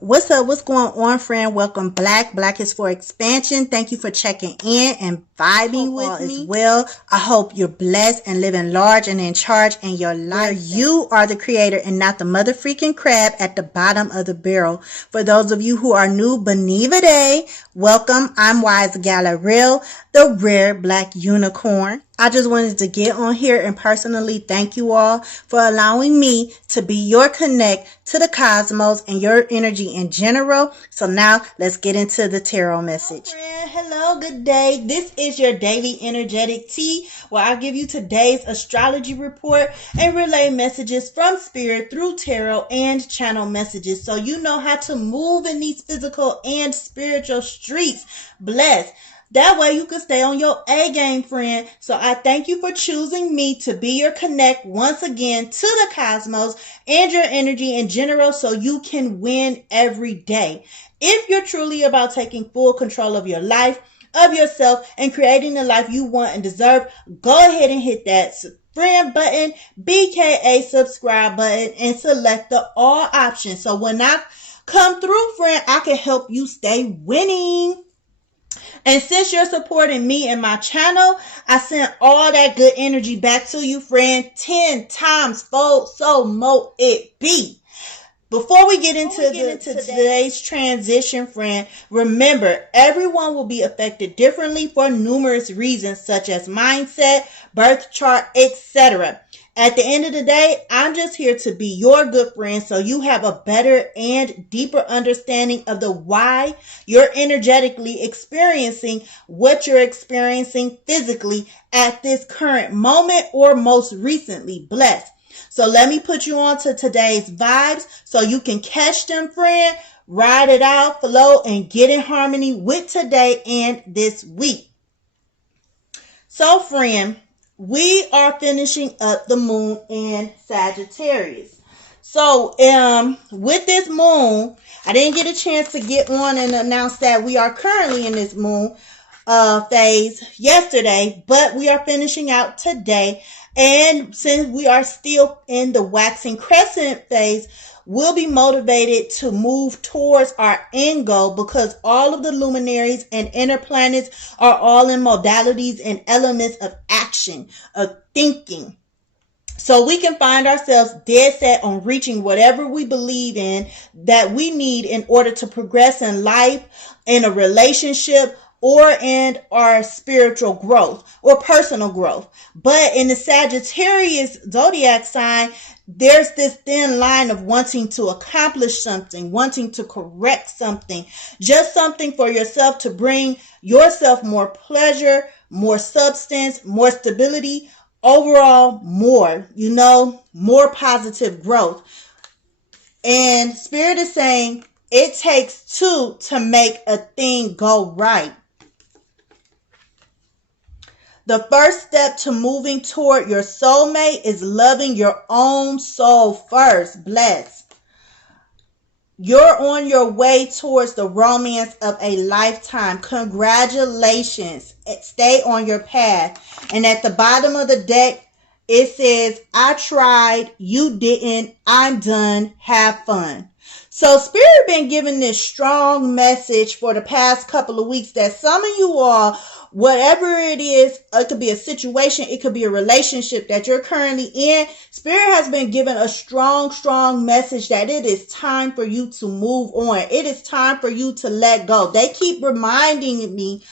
What's up? What's going on, friend? Welcome, Black. Black is for expansion. Thank you for checking in and vibing with me. As well, I hope you're blessed and living large and in charge in your life. Where you are the creator and not the mother freaking crab at the bottom of the barrel. For those of you who are new, Benivide, welcome. I'm Wise Gal Areayl, the rare Black unicorn. I just wanted to get on here and personally thank you all for allowing me to be your connect to the cosmos and your energy in general. So now let's get into the tarot message. Hello, good day. This is your daily energetic tea where I give you today's astrology report and relay messages from spirit through tarot and channel messages so you know how to move in these physical and spiritual streets. Bless. That way you can stay on your A game, friend. So I thank you for choosing me to be your connect once again to the cosmos and your energy in general so you can win every day. If you're truly about taking full control of your life, of yourself, and creating the life you want and deserve, go ahead and hit that friend button, B.K.A subscribe button, and select the all option. So when I come through, friend, I can help you stay winning. And since you're supporting me and my channel, I send all that good energy back to you, friend, 10 times fold, so mo it be. Before we get into today's transition, friend, remember, everyone will be affected differently for numerous reasons, such as mindset, birth chart, etc. At the end of the day, I'm just here to be your good friend so you have a better and deeper understanding of the why you're energetically experiencing what you're experiencing physically at this current moment or most recently. Blessed. So let me put you on to today's vibes so you can catch them, friend, ride it out, flow, and get in harmony with today and this week. So, friend, we are finishing up the moon in Sagittarius. So, with this moon, I didn't get a chance to get on and announce that we are currently in this moon phase yesterday, but we are finishing out today. And since we are still in the waxing crescent phase, we'll be motivated to move towards our end goal because all of the luminaries and inner planets are all in modalities and elements of action, of thinking. So we can find ourselves dead set on reaching whatever we believe in that we need in order to progress in life, in a relationship, or in our spiritual growth or personal growth. But in the Sagittarius zodiac sign, there's this thin line of wanting to accomplish something, wanting to correct something, just something for yourself to bring yourself more pleasure, more substance, more stability, overall more, more positive growth. And Spirit is saying it takes two to make a thing go right. The first step to moving toward your soulmate is loving your own soul first. Bless. You're on your way towards the romance of a lifetime. Congratulations. Stay on your path. And at the bottom of the deck, it says, I tried, you didn't, I'm done, have fun. So Spirit been giving this strong message for the past couple of weeks that some of you all, whatever it is, it could be a situation, it could be a relationship that you're currently in. Spirit has been given a strong message that it is time for you to move on. It is time for you to let go. They keep reminding me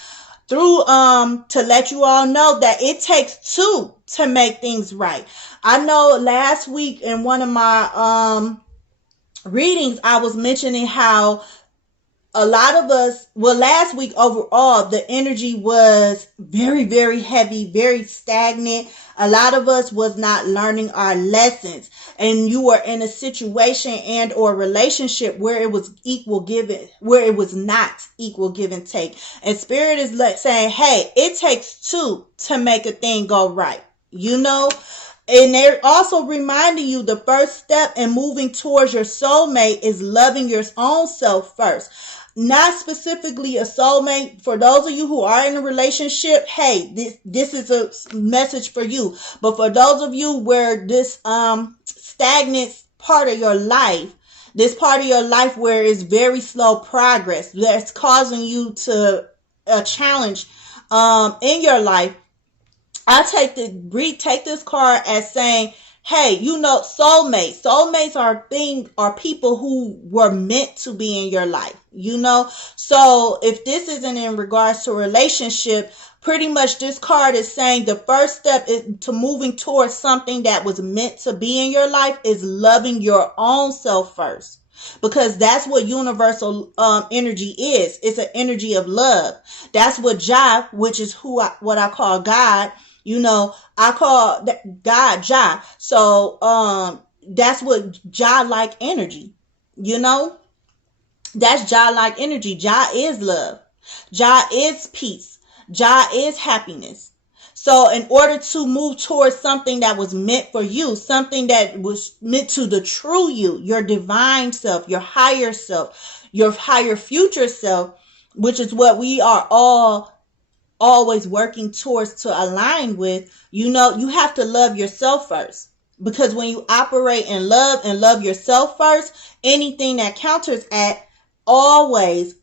through to let you all know that it takes two to make things right. I know last week in one of my readings, I was mentioning how a lot of us, last week overall, the energy was very, very heavy, very stagnant. A lot of us was not learning our lessons, and you were in a situation and or relationship where it was equal give it, where it was not equal give and take. And Spirit is saying, hey, it takes two to make a thing go right, And they're also reminding you the first step in moving towards your soulmate is loving your own self first. Not specifically a soulmate. For those of you who are in a relationship, hey, this is a message for you. But for those of you where this stagnant part of your life This part of your life where it's very slow progress that's causing you to a challenge in your life. I take this card as saying, hey, soulmates. Soulmates are people who were meant to be in your life, So if this isn't in regards to a relationship, pretty much this card is saying the first step to moving towards something that was meant to be in your life is loving your own self first. Because that's what universal energy is. It's an energy of love. That's what Jah, which is what I call God, I call God Jah. So that's what Jah-like energy, That's Jah-like energy. Jah is love. Jah is peace. Jah is happiness. So in order to move towards something that was meant for you, something that was meant to the true you, your divine self, your higher self, your higher future self, which is what we are all always working towards to align with, you have to love yourself first. Because when you operate in love and love yourself first, anything that counters at, always,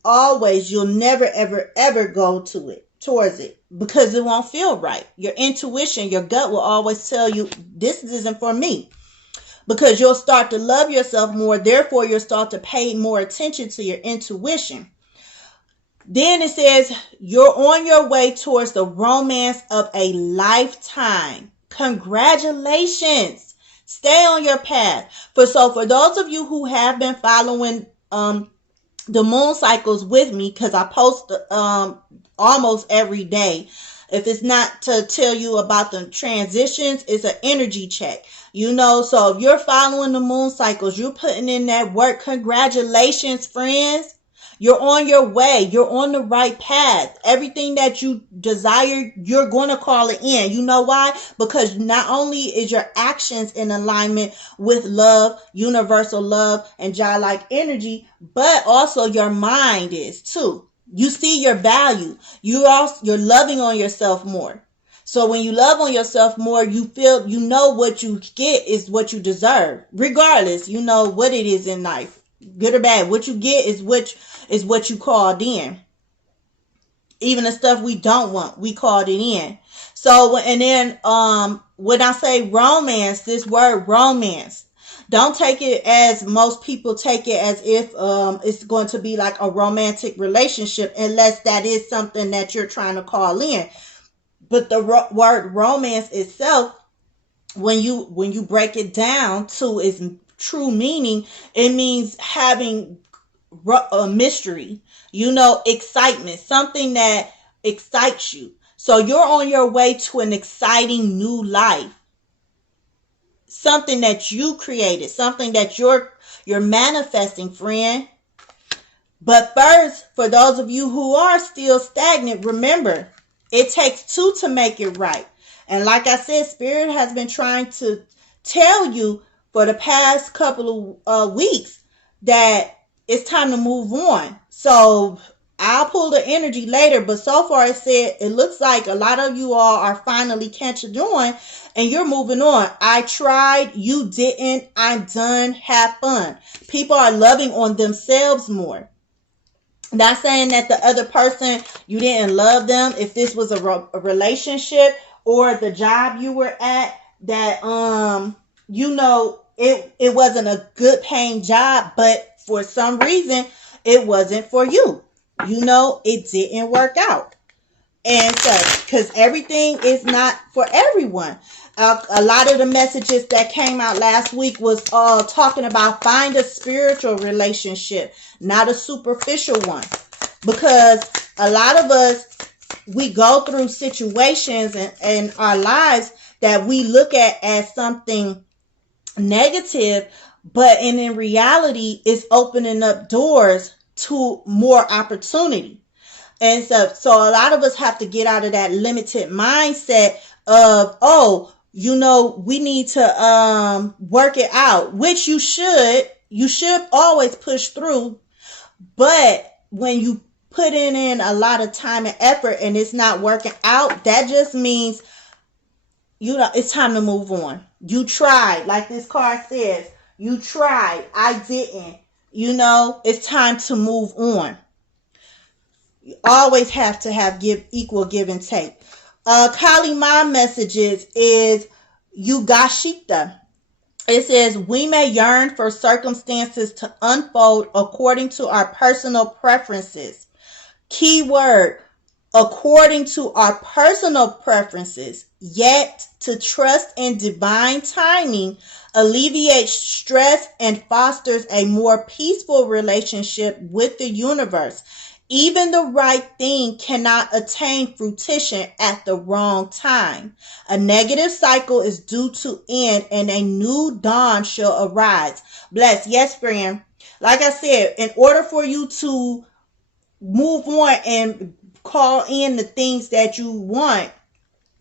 you'll never, ever, ever go towards it, because it won't feel right. Your intuition, your gut will always tell you, this isn't for me. Because you'll start to love yourself more, therefore you'll start to pay more attention to your intuition. Then it says, you're on your way towards the romance of a lifetime. Congratulations. Stay on your path. For those of you who have been following the moon cycles with me, because I post almost every day. If it's not to tell you about the transitions, it's an energy check. So if you're following the moon cycles, you're putting in that work. Congratulations, friends. You're on your way. You're on the right path. Everything that you desire, you're going to call it in. You know why? Because not only is your actions in alignment with love, universal love, and Jah-like energy, but also your mind is too. You see your value. You're loving on yourself more. So when you love on yourself more, you feel, what you get is what you deserve. Regardless, what it is in life. Good or bad. What you get is what you called in. Even the stuff we don't want, we called it in. So, and then when I say romance, this word romance, don't take it as most people take it, as if it's going to be like a romantic relationship, unless that is something that you're trying to call in. But the word romance itself, when you break it down to its true meaning, it means having a mystery, excitement, something that excites you. So you're on your way to an exciting new life. Something that you created, something that you're manifesting, friend. But first, for those of you who are still stagnant, remember, it takes two to make it right. And like I said, Spirit has been trying to tell you for the past couple of weeks that it's time to move on. So I'll pull the energy later, but so far it looks like a lot of you all are finally catching on and you're moving on. I tried, you didn't, I'm done, have fun. People are loving on themselves more. Not saying that the other person, you didn't love them. If this was a relationship or the job you were at, that, it wasn't a good paying job, but for some reason, it wasn't for you. It didn't work out. And such, because everything is not for everyone. A lot of the messages that came out last week was talking about find a spiritual relationship, not a superficial one. Because a lot of us, we go through situations in our lives that we look at as something negative, but in reality, it's opening up doors to more opportunity. And so a lot of us have to get out of that limited mindset of, we need to work it out, which you should always push through. But when you put in a lot of time and effort and it's not working out, that just means, it's time to move on. You tried, like this card says, you tried, I didn't, You know, it's time to move on. You always have to have equal give and take. Kali, my messages is Yugashita. It says, we may yearn for circumstances to unfold according to our personal preferences. Keyword, according to our personal preferences, yet to trust in divine timing alleviates stress and fosters a more peaceful relationship with the universe. Even the right thing cannot attain fruition at the wrong time. A negative cycle is due to end and a new dawn shall arise. Bless. Yes, friend. Like I said, in order for you to move on and call in the things that you want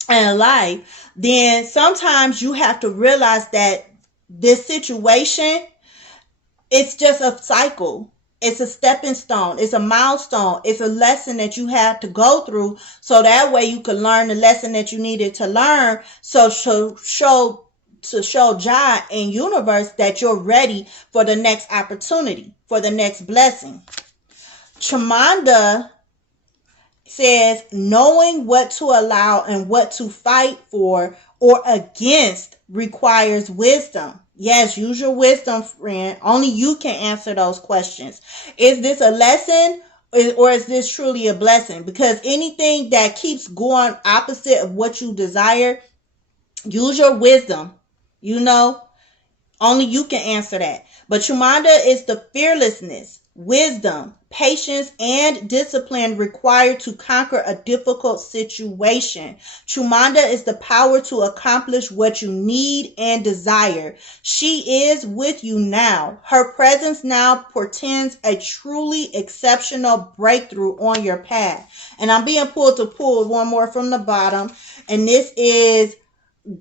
in life, then sometimes you have to realize that this situation, it's just a cycle. It's a stepping stone. It's a milestone. It's a lesson that you have to go through, so that way you can learn the lesson that you needed to learn. So show Jah and universe that you're ready for the next opportunity, for the next blessing. Chamanda says, knowing what to allow and what to fight for or against requires wisdom. Yes, use your wisdom, friend. Only you can answer those questions. Is this a lesson or is this truly a blessing? Because anything that keeps going opposite of what you desire, use your wisdom. You know, only you can answer that. But Chamanda is the fearlessness, wisdom, patience, and discipline required to conquer a difficult situation. Chamanda is the power to accomplish what you need and desire. She is with you now. Her presence now portends a truly exceptional breakthrough on your path. And I'm being pulled to pull one more from the bottom. And this is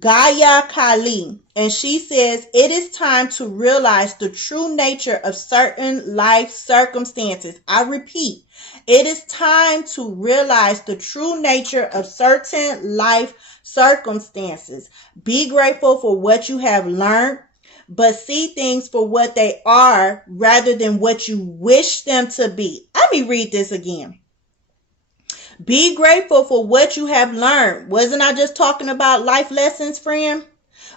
Gaia Kali, and she says, it is time to realize the true nature of certain life circumstances. I repeat, it is time to realize the true nature of certain life circumstances. Be grateful for what you have learned, but see things for what they are rather than what you wish them to be. Let me read this again. Be grateful for what you have learned. Wasn't I just talking about life lessons, friend?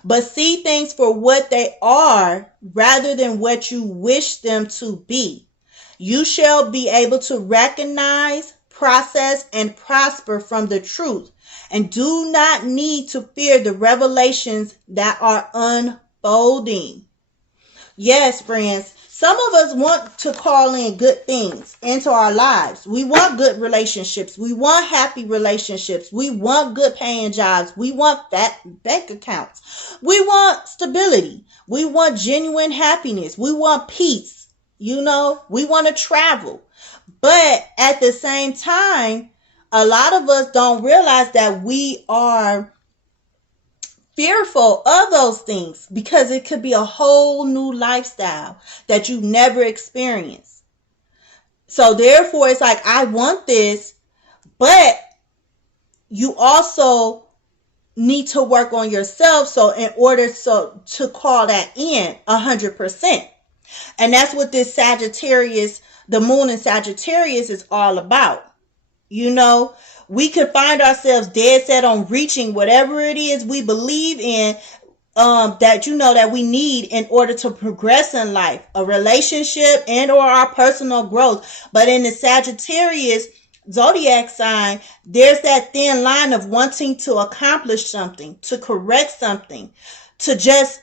But see things for what they are rather than what you wish them to be. You shall be able to recognize, process, and prosper from the truth, and do not need to fear the revelations that are unfolding. Yes, friends. Some of us want to call in good things into our lives. We want good relationships. We want happy relationships. We want good paying jobs. We want fat bank accounts. We want stability. We want genuine happiness. We want peace. You know, we want to travel. But at the same time, a lot of us don't realize that we are fearful of those things because it could be a whole new lifestyle that you've never experienced. So therefore, it's like, I want this, but you also need to work on yourself. So in order to call that in 100%. And that's what this Sagittarius, the moon in Sagittarius is all about. You know, we could find ourselves dead set on reaching whatever it is we believe in, that you know that we need in order to progress in life, a relationship and or our personal growth. But in the Sagittarius zodiac sign, there's that thin line of wanting to accomplish something, to correct something, to just,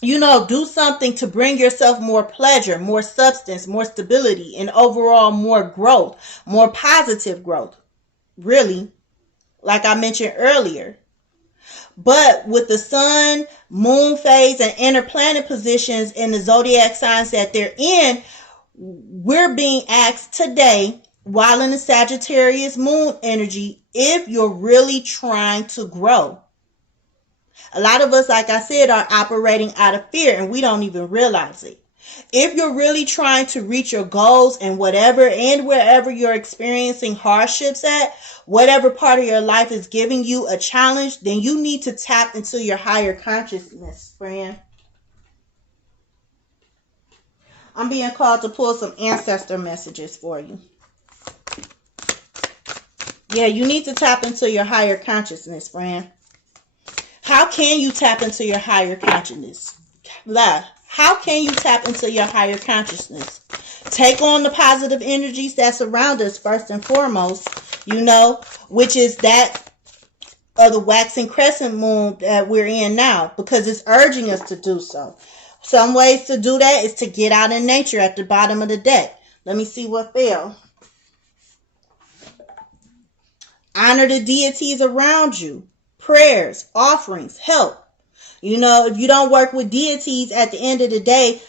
you know, do something to bring yourself more pleasure, more substance, more stability, and overall more growth, more positive growth. Really, like I mentioned earlier. But with the sun, moon phase, and inner planet positions in the zodiac signs that they're in, we're being asked today, while in the Sagittarius moon energy, if you're really trying to grow. A lot of us, like I said, are operating out of fear and we don't even realize it. If you're really trying to reach your goals and whatever and wherever you're experiencing hardships at, whatever part of your life is giving you a challenge, then you need to tap into your higher consciousness, friend. I'm being called to pull some ancestor messages for you. Yeah, you need to tap into your higher consciousness, friend. How can you tap into your higher consciousness? How can you tap into your higher consciousness? Take on the positive energies that surround us first and foremost, which is that of the waxing crescent moon that we're in now, because it's urging us to do so. Some ways to do that is to get out in nature at the bottom of the deck. Let me see what fell. Honor the deities around you. Prayers, offerings, help. If you don't work with deities, at the end of the day,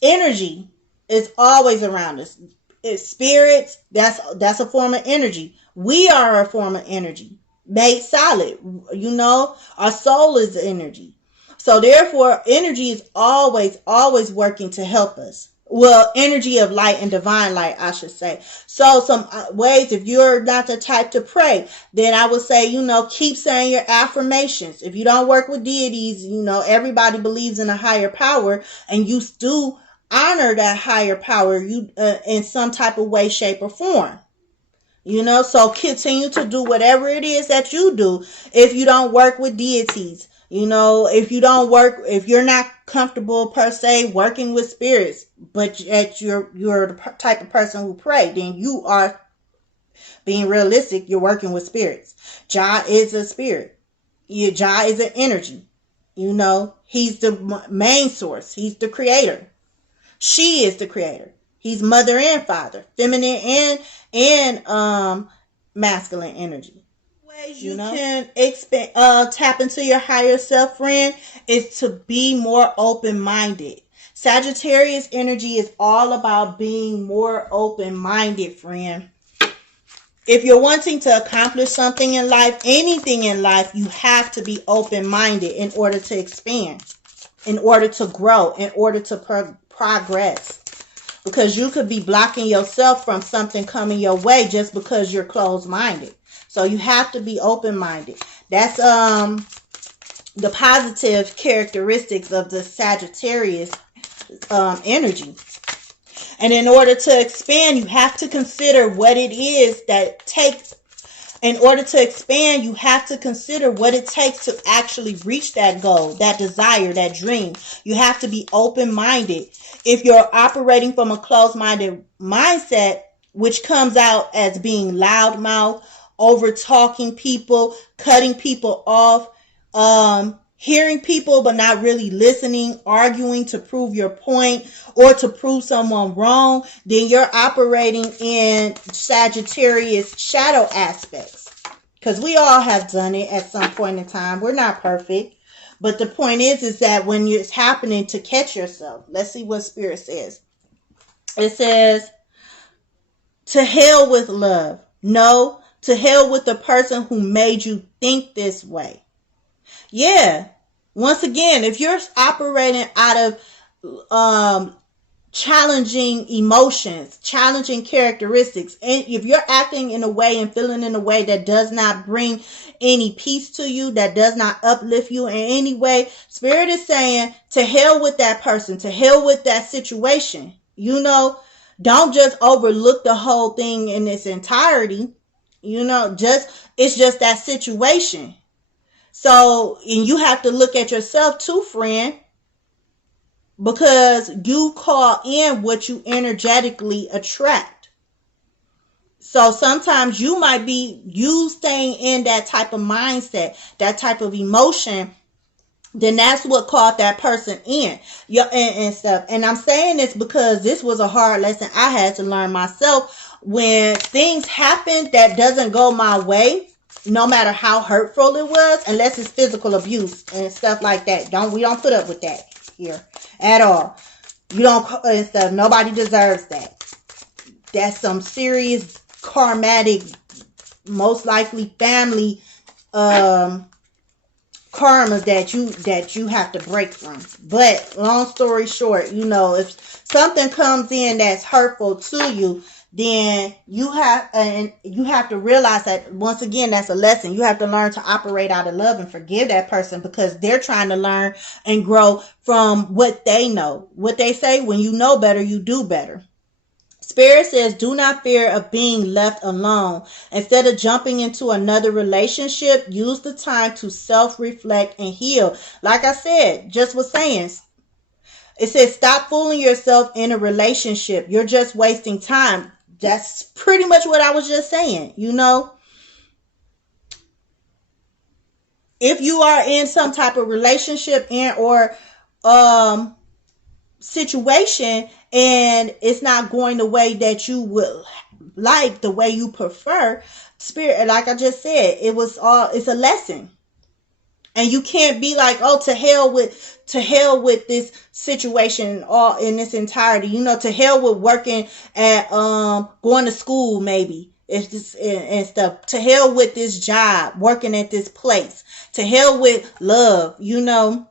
energy is always around us. It's spirits, that's a form of energy. We are a form of energy made solid. Our soul is energy. So therefore, energy is always working to help us. Well, energy of light and divine light, I should say. So some ways, if you're not the type to pray, then I would say, keep saying your affirmations. If you don't work with deities, everybody believes in a higher power, and you do honor that higher power in some type of way, shape, or form. So continue to do whatever it is that you do. If you don't work with deities, if you're not comfortable per se working with spirits, but you're the type of person who pray, then you are being realistic. You're working with spirits. Jah is a spirit. Jah is an energy. He's the main source. He's the creator. She is the creator. He's mother and father, feminine and masculine energy. Ways you can tap into your higher self, friend, is to be more open-minded. Sagittarius energy is all about being more open-minded, friend. If you're wanting to accomplish something in life, anything in life, you have to be open-minded in order to expand, in order to grow, in order to progress. Because you could be blocking yourself from something coming your way just because you're closed-minded. So you have to be open-minded. That's the positive characteristics of the Sagittarius energy. And in order to expand, you have to consider what it is that takes. In order to expand, you have to consider what it takes to actually reach that goal, that desire, that dream. You have to be open-minded. If you're operating from a closed-minded mindset, which comes out as being loudmouth, over-talking people, cutting people off, hearing people but not really listening, arguing to prove your point or to prove someone wrong, then you're operating in Sagittarius shadow aspects. Because we all have done it at some point in time. We're not perfect. But the point is that when it's happening, to catch yourself. Let's see what Spirit says. It says, to hell with love. No, to hell with the person who made you think this way. Yeah. Once again, if you're operating out of challenging emotions, challenging characteristics, and if you're acting in a way and feeling in a way that does not bring any peace to you, that does not uplift you in any way, Spirit is saying, to hell with that person, to hell with that situation. Don't just overlook the whole thing in its entirety. It's just that situation. So, and you have to look at yourself too, friend, because you call in what you energetically attract. So sometimes you might be, you staying in that type of mindset, that type of emotion, then that's what called that person in. And stuff. And I'm saying this because this was a hard lesson I had to learn myself. When things happen that doesn't go my way, no matter how hurtful it was, unless it's physical abuse and stuff like that. We don't put up with that here at all. You don't, and stuff. Nobody deserves that. That's some serious karmatic, most likely family karma that you have to break from. But long story short, if something comes in that's hurtful to you, then you have to realize that, once again, that's a lesson. You have to learn to operate out of love and forgive that person, because they're trying to learn and grow from what they know. What they say, when you know better, you do better. Spirit says, do not fear of being left alone. Instead of jumping into another relationship, use the time to self-reflect and heal. Like I said, just was saying, it says, stop fooling yourself in a relationship. You're just wasting time. That's pretty much what I was just saying. You know, if you are in some type of relationship and or situation, and it's not going the way that you would like, the way you prefer, Spirit, like I just said, it's a lesson. And you can't be like, oh, to hell with this situation all in its entirety. You know, to hell with working at going to school, maybe, if this and stuff. To hell with this job, working at this place. To hell with love. You know,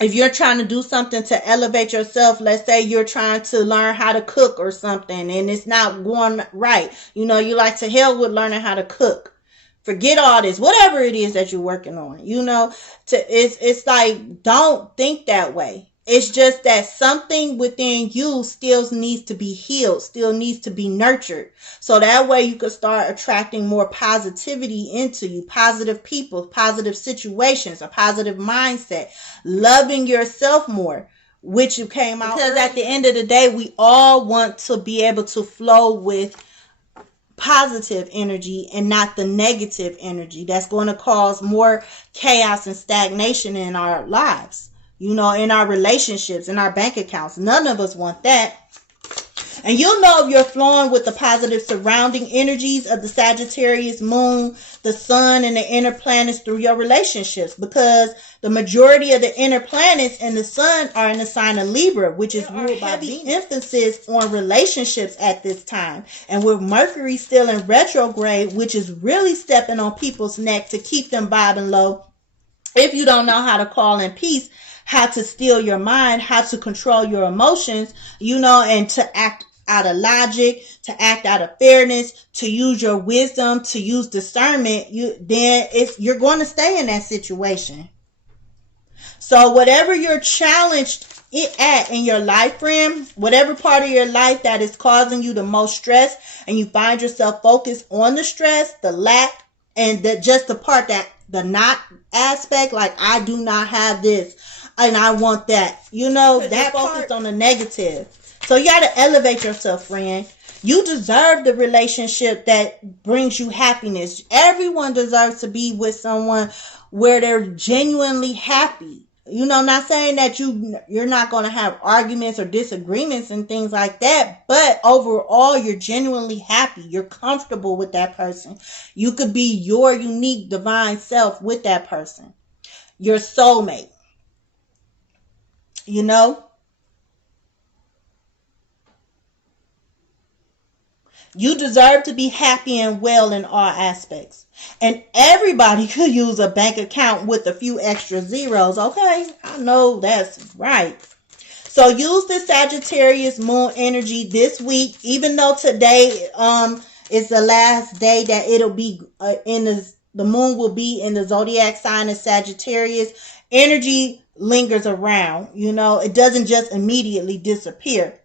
if you're trying to do something to elevate yourself, let's say you're trying to learn how to cook or something, and it's not going right. You know, you like, to hell with learning how to cook. Forget all this, whatever it is that you're working on. You know, it's like, don't think that way. It's just that something within you still needs to be healed, still needs to be nurtured. So that way you can start attracting more positivity into you, positive people, positive situations, a positive mindset, loving yourself more, which you came out. Because at the end of the day, we all want to be able to flow with positive energy and not the negative energy that's going to cause more chaos and stagnation in our lives. You know, in our relationships, in our bank accounts. None of us want that. And you'll know if you're flowing with the positive surrounding energies of the Sagittarius moon, the sun, and the inner planets through your relationships, because the majority of the inner planets and the sun are in the sign of Libra, which is ruled by heavy emphasis on relationships at this time. And with Mercury still in retrograde, which is really stepping on people's neck to keep them bobbing low, if you don't know how to call in peace, how to steal your mind, how to control your emotions, you know, and to act out of logic, to act out of fairness, to use your wisdom, to use discernment, you're going to stay in that situation. So whatever you're challenged at in your life, friend, whatever part of your life that is causing you the most stress, and you find yourself focused on the stress, the lack, and just the part that the not aspect, like, I do not have this and I want that, you know, that focused on the negative. So you got to elevate yourself, friend. You deserve the relationship that brings you happiness. Everyone deserves to be with someone where they're genuinely happy. You know, not saying that you're not going to have arguments or disagreements and things like that, but overall, you're genuinely happy. You're comfortable with that person. You could be your unique divine self with that person. Your soulmate. You know? You deserve to be happy and well in all aspects. And everybody could use a bank account with a few extra zeros. Okay, I know that's right. So use the Sagittarius moon energy this week. Even though today is the last day that it'll be the moon will be in the zodiac sign of Sagittarius, energy lingers around. You know, it doesn't just immediately disappear.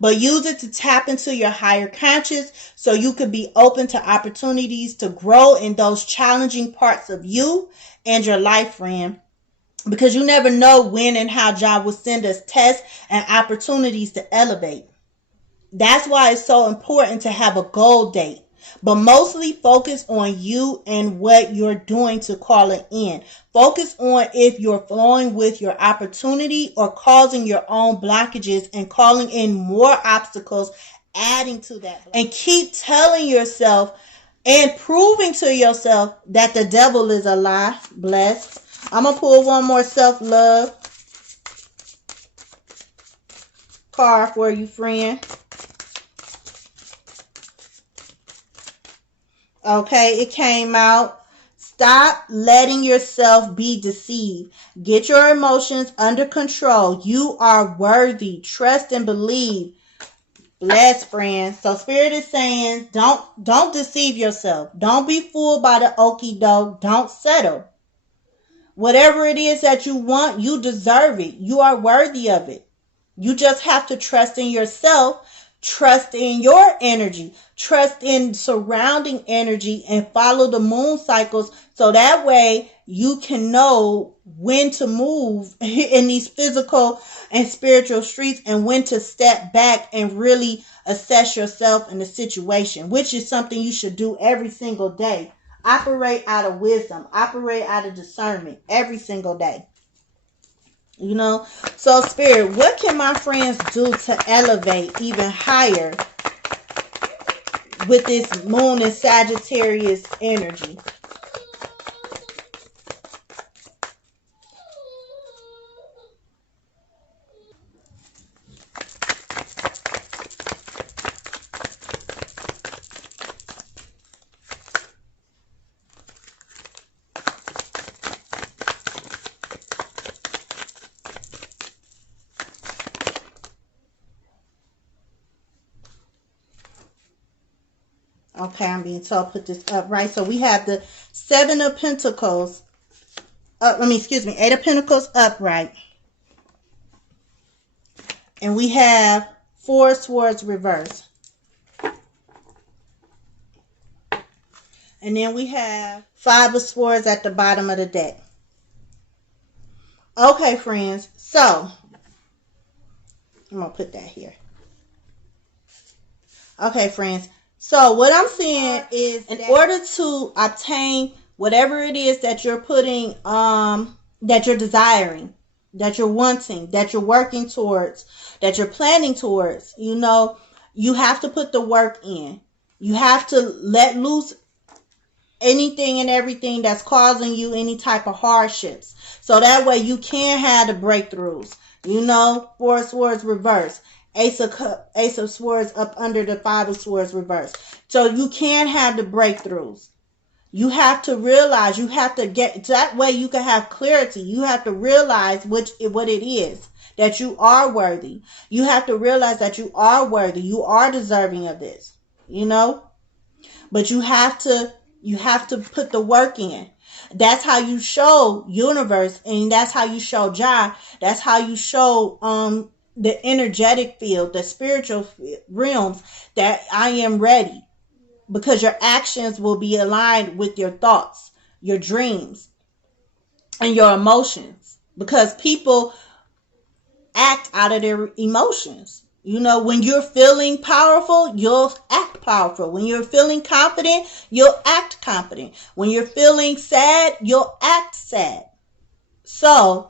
But use it to tap into your higher conscious so you could be open to opportunities to grow in those challenging parts of you and your life, friend. Because you never know when and how God will send us tests and opportunities to elevate. That's why it's so important to have a goal date. But mostly focus on you and what you're doing to call it in. Focus on if you're flowing with your opportunity or causing your own blockages and calling in more obstacles, adding to that. And keep telling yourself and proving to yourself that the devil is a lie. Blessed. I'm going to pull one more self-love card for you, friend. Okay, it came out. Stop letting yourself be deceived. Get your emotions under control. You are worthy. Trust and believe. Bless, friend. So Spirit is saying, don't deceive yourself. Don't be fooled by the okie doke. Don't settle. Whatever it is that you want, you deserve it. You are worthy of it. You just have to trust in yourself, trust in your energy, trust in surrounding energy, and follow the moon cycles so that way you can know when to move in these physical and spiritual streets and when to step back and really assess yourself in the situation, which is something you should do every single day. Operate out of wisdom, operate out of discernment every single day. You know, so Spirit, what can my friends do to elevate even higher with this moon and Sagittarius energy? Okay, I'm being told put this up right. So we have the Seven of Pentacles. Eight of Pentacles upright. And we have Four of Swords reversed. And then we have Five of Swords at the bottom of the deck. Okay, friends. So, I'm going to put that here. Okay, friends. So what I'm saying is, in order to obtain whatever it is that you're putting, that you're desiring, that you're wanting, that you're working towards, that you're planning towards, you know, you have to put the work in. You have to let loose anything and everything that's causing you any type of hardships. So that way you can have the breakthroughs. You know, Four of Swords reverse. Ace of Swords up under the Five of Swords reverse. So you can have the breakthroughs. You have to realize, you have to get, that way you can have clarity. You have to realize what it is, that you are worthy. You have to realize that you are worthy. You are deserving of this, you know, but you have to put the work in. That's how you show universe, and that's how you show Jah. That's how you show, the energetic field, the spiritual realms, that I am ready, because your actions will be aligned with your thoughts, your dreams, and your emotions, because people act out of their emotions. You know, when you're feeling powerful, you'll act powerful. When you're feeling confident, you'll act confident. When you're feeling sad, you'll act sad. So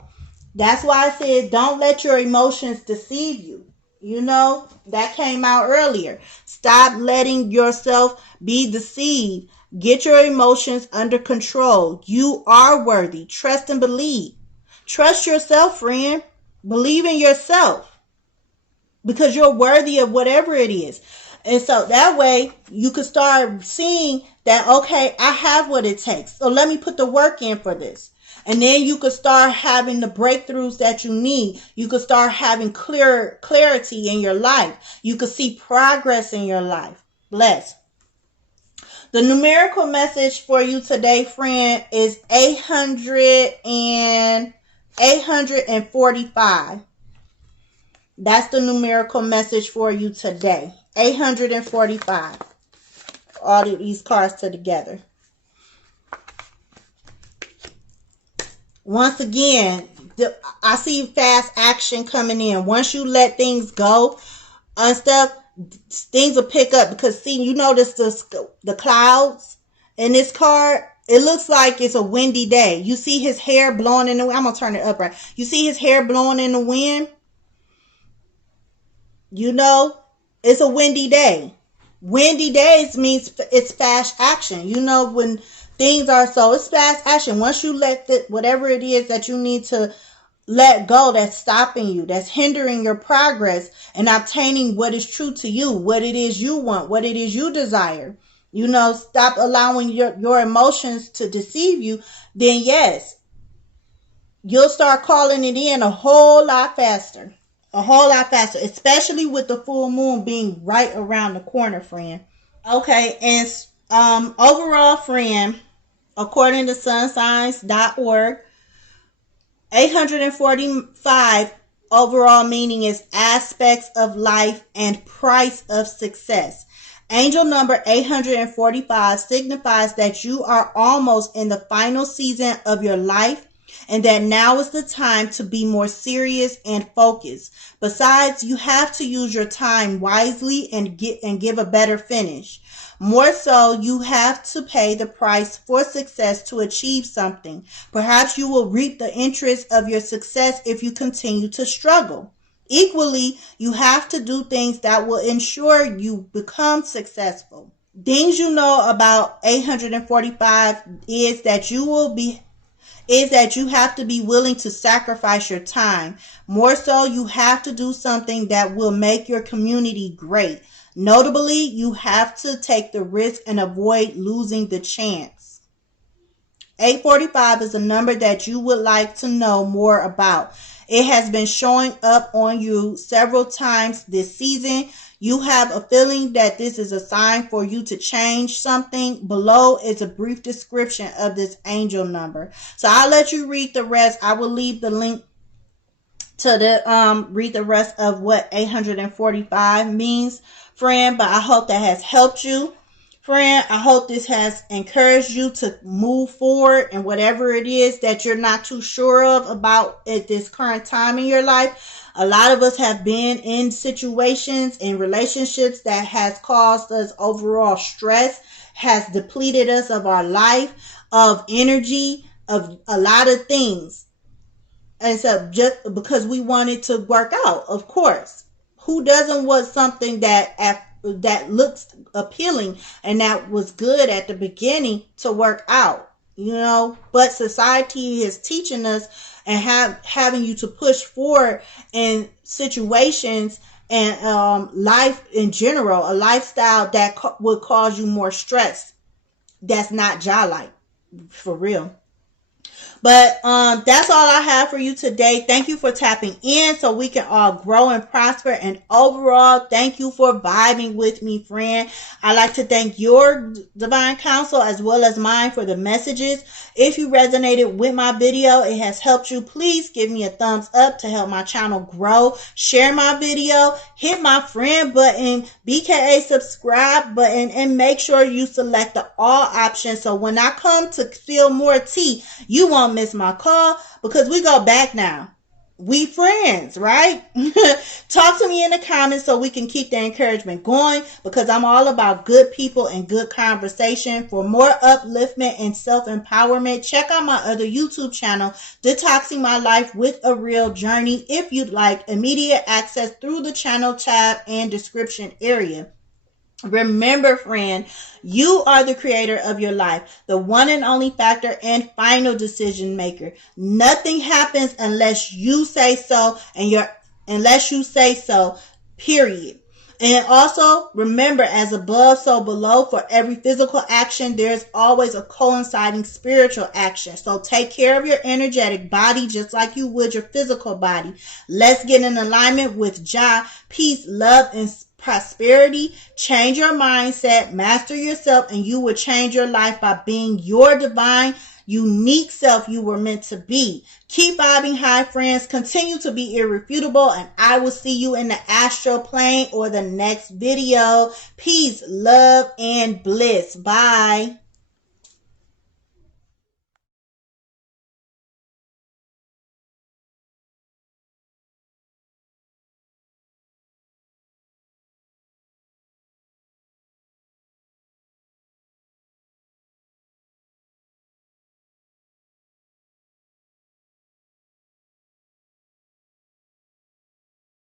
that's why I said, don't let your emotions deceive you. You know, that came out earlier. Stop letting yourself be deceived. Get your emotions under control. You are worthy. Trust and believe. Trust yourself, friend. Believe in yourself, because you're worthy of whatever it is. And so that way you can start seeing that, okay, I have what it takes. So let me put the work in for this. And then you could start having the breakthroughs that you need. You could start having clarity in your life. You could see progress in your life. Bless. The numerical message for you today, friend, is 845. That's the numerical message for you today. 845. All of these cards together. Once again, I see fast action coming in. Once you let things go and stuff, things will pick up. Because see, you notice the clouds in this card. It looks like it's a windy day. You see his hair blowing in the wind. I'm going to turn it up right. You see his hair blowing in the wind? You know, it's a windy day. Windy days means it's fast action. You know, when things are so, it's fast action. Once you let whatever it is that you need to let go, that's stopping you, that's hindering your progress and obtaining what is true to you, what it is you want, what it is you desire. You know, stop allowing your emotions to deceive you. Then yes, you'll start calling it in a whole lot faster. A whole lot faster, especially with the full moon being right around the corner, friend. Okay, and overall, friend, according to sunsigns.org, 845 overall meaning is aspects of life and price of success. Angel number 845 signifies that you are almost in the final season of your life and that now is the time to be more serious and focused. Besides, you have to use your time wisely and give a better finish. More so, you have to pay the price for success to achieve something. Perhaps you will reap the interest of your success if you continue to struggle. Equally, you have to do things that will ensure you become successful. Things you know about 845 is that you have to be willing to sacrifice your time. More so, you have to do something that will make your community great. Notably, you have to take the risk and avoid losing the chance. 845 is a number that you would like to know more about. It has been showing up on you several times this season. You have a feeling that this is a sign for you to change something. Below is a brief description of this angel number. So I'll let you read the rest. I will leave the link to read the rest of what 845 means, friend. But I hope that has helped you, friend. I hope this has encouraged you to move forward in whatever it is that you're not too sure of about at this current time in your life. A lot of us have been in situations, in relationships that has caused us overall stress, has depleted us of our life, of energy, of a lot of things. And so just because we wanted to work out, of course. Who doesn't want something that looks appealing and that was good at the beginning to work out, but society is teaching us and having you to push forward in situations and life in general, a lifestyle that will cause you more stress. That's not Jah-like, for real. But that's all I have for you today. Thank you for tapping in so we can all grow and prosper. And overall, thank you for vibing with me, friend. I'd like to thank your divine counsel as well as mine for the messages. If you resonated with my video, it has helped you, please give me a thumbs up to help my channel grow. Share my video, hit my friend button, B.K.A subscribe button, and make sure you select the all option so when I come to spill more tea, you won't miss my call because we go back now. We friends, right? Talk to me in the comments so we can keep the encouragement going because I'm all about good people and good conversation. For more upliftment and self-empowerment, check out my other YouTube channel, Detoxing My Life with Areayl Journey, if you'd like immediate access through the channel tab and description area. Remember, friend, you are the creator of your life, the one and only factor and final decision maker. Nothing happens unless you say so, period. And also remember, as above, so below. For every physical action, there's always a coinciding spiritual action. So take care of your energetic body just like you would your physical body. Let's get in alignment with Jah, peace, love, and prosperity. Change your mindset, master yourself, and you will change your life by being your divine, unique self you were meant to be. Keep vibing high, friends. Continue to be irrefutable, and I will see you in the astral plane or the next video. Peace, love, and bliss. Bye.